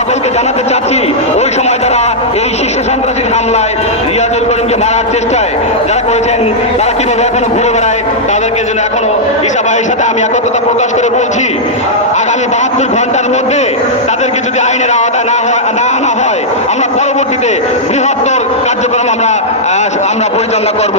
সকলকে জানাতে চাচ্ছি, ওই সময় তারা এই শীর্ষ সন্ত্রাসীর হামলায় রিয়াজুল করিমকে মারার চেষ্টায় যারা করেছেন, তারা কীভাবে এখনও ঘুরে বেড়ায়, তাদেরকে যেন এখনও ইসা ভাইয়ের সাথে আমি একত্রতা প্রকাশ করে বলছি, আগামী বাহাত্তর ঘণ্টার মধ্যে তাদেরকে যদি আইনের আওতায় না হয়- না আনা হয়, আমরা পরবর্তীতে বৃহত্তর কার্যক্রম আমরা আমরা পরিচালনা করব।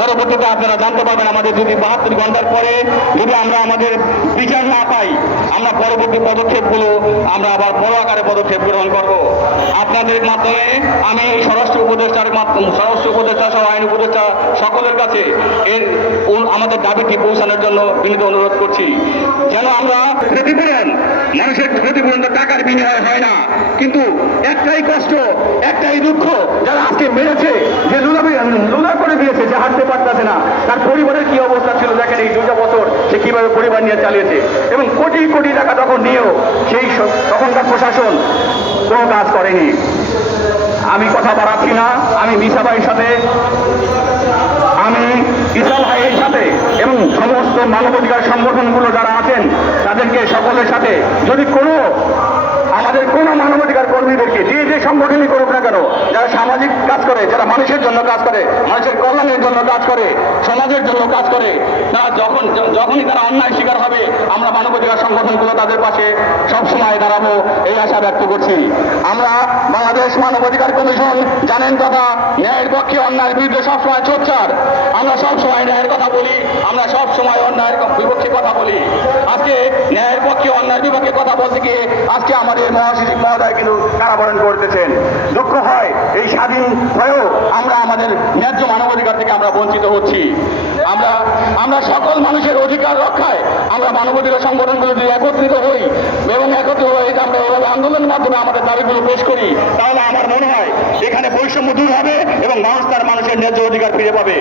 পরবর্তীতে আপনারা জানতে পারবেন আমাদের যদি বাহাত্তর ঘণ্টার পরে যদি আমরা আমাদের বিচার না পাই, আমরা পরবর্তী পদক্ষেপগুলো, আমরা আবার বড় আকারে পদক্ষেপ গ্রহণ করব। আপনাদের মাধ্যমে আমি স্বরাষ্ট্র উপদেষ্টার স্বরাষ্ট্র উপদেষ্টা সহ আইন উপদেষ্টা সকলের কাছে এর আমাদের দাবিটি পৌঁছানোর জন্য বিনীত অনুরোধ করছি। যেন আমরা ক্ষতিপূরণ, মানুষের ক্ষতিপূরণ টাকার বিনিময়ে হয় না, কিন্তু একটাই কষ্ট একটাই দুঃখ যারা আজকে মেরেছে, যে লুলা করে দিয়েছে যে হাঁটতে পারতেছে না। তার পরিবারের কি অবস্থা ছিল দেখেন এই দুটা বছর সে কীভাবে পরিবার নিয়ে চালিয়েছে। এবং কোটি কোটি টাকা তখন নিয়েও সেই তখনকার প্রশাসন কোনো কাজ করেনি। আমি কথা বাড়াচ্ছি না, আমি মিসা ভাইয়ের সাথে, আমি ইসলাম ভাইয়ের সাথে এবং সমস্ত মানবাধিকার সংগঠনগুলো যারা আছেন, তাদেরকে সকলের সাথে যদি কোনো আমাদের কোনো মানবাধিকার কর্মীদেরকে, যে যে সংগঠনই করুক না কেন, যারা সামাজিক কাজ করে, যারা মানুষের জন্য কাজ করে, মানুষের কল্যাণের জন্য কাজ করে, সমাজের জন্য কাজ করে, তারা যখন যখনই তারা অন্যায় শিকার হবে, আমরা মানবাধিকার সংগঠনগুলো তাদের পাশে সবসময় দাঁড়াবো, এই আশা ব্যক্ত করছি। আমরা বাংলাদেশ মানবাধিকার কমিশন জানেন কথা, ন্যায়ের পক্ষে অন্যায়ের বিরুদ্ধে সবসময় সোচ্চার। আমরা সবসময় ন্যায়ের কথা বলি, আমরা সবসময় অন্যায়ের বিপক্ষে কথা বলি। বিপক্ষে কথা বলতে গিয়ে আজকে আমাদের মহাসচিব মহোদয় কিন্তু কারাবরণ করতেছেন। দুঃখ হয়, এই স্বাধীন হয়েও আমরা আমাদের ন্যায্য মানবাধিকার থেকে আমরা বঞ্চিত হচ্ছি। আমরা আমরা সকল মানুষের অধিকার রক্ষায় আমরা মানবাধিকার সংগঠনগুলো যদি একত্রিত হই, এবং একত্রিত হয়ে আমরা এভাবে আন্দোলনের মাধ্যমে আমাদের দাবিগুলো পেশ করি, তাহলে আমার মনে হয় এখানে বৈষম্য দূর হবে এবং মানুষ তার মানুষের ন্যায্য অধিকার ফিরে পাবে।